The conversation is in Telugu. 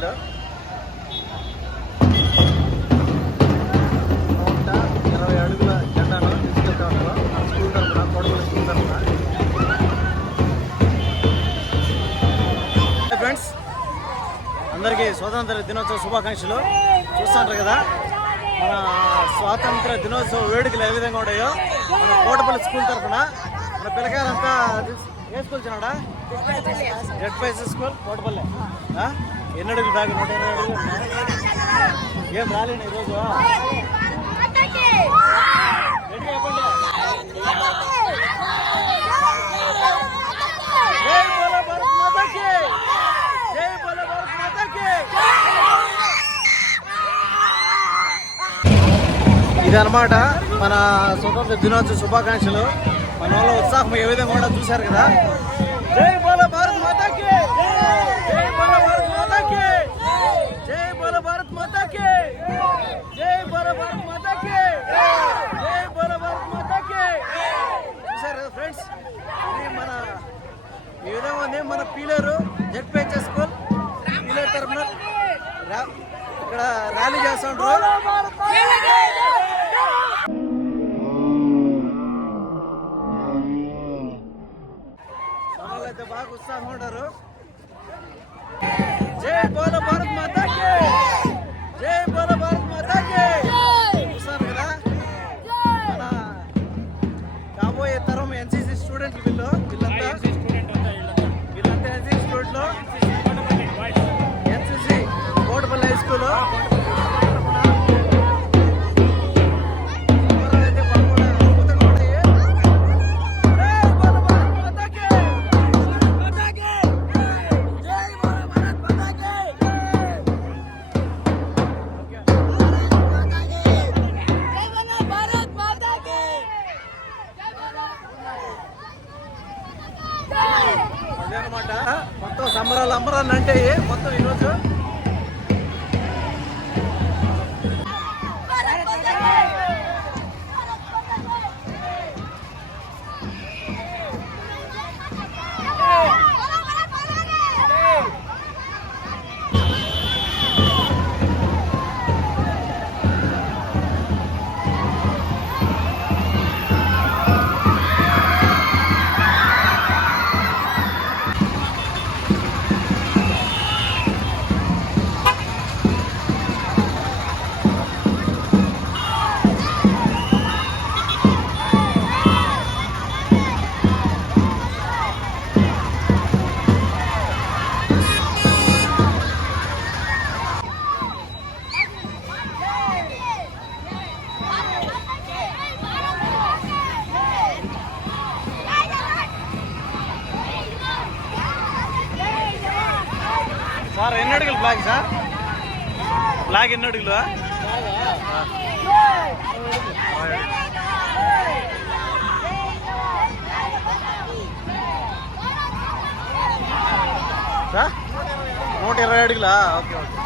కాయలు నూట ఇరవై అడుగుల జెండాను తీసుకెళ్తా ఉన్నారు స్కూల్ తరఫున కొడుకుల స్కూల్ తరఫున ఫ్రెండ్స్. అందరికీ స్వాతంత్ర దినోత్సవ శుభాకాంక్షలు. చూస్తుంటారు కదా మన స్వాతంత్ర దినోత్సవ వేడుకలు ఏ విధంగా ఉన్నాయో మన కోటపల్లి స్కూల్ తరఫున మన పిల్లకాయలంతా ఏ స్కూల్ చిన్నాడా జెడ్ పైస్ స్కూల్ కోటపల్లి ఎన్ని అడుగులు బ్యాగ్ నూట ఇరవై అడుగులు. ఏం రాలేను ఈరోజు? గట్టిగా ఇదన్నమాట మన స్వతంత్ర దినోత్సవ శుభాకాంక్షలు. మన వాళ్ళ ఉత్సాహం ఏ విధంగా కూడా చూశారు కదా? జై భారత్ మాతాకి జై బోలో భారత్ మాతాకి జై బోలో భారత్ మాతాకి జై బోలో భారత్ మాతాకి జై బోలో భారత్ మాతాకి చూశారు కదా ఫ్రెండ్స్ ఇది మన ఈ విధంగా ఉంది. మన పీలేరు జెడ్పిహెచ్ఎస్ స్కూల్ పీలేరు తరఫున ఇక్కడ ర్యాలీ చేస్తుంటారు మొత్తం ఈరోజు ಸರ್ ಎನ್ನ ಅಡಿಗಿಲ್ ಬ್ಲಾಗ್ ಸರ್ ಬ್ಲಾಗ್ ಎನ್ನ ಅಡಿಗಿಲ್? ನೋಟಿ ಎರಡು ಅಡಿಗಿಲ್ಲ ಓಕೆ ಓಕೆ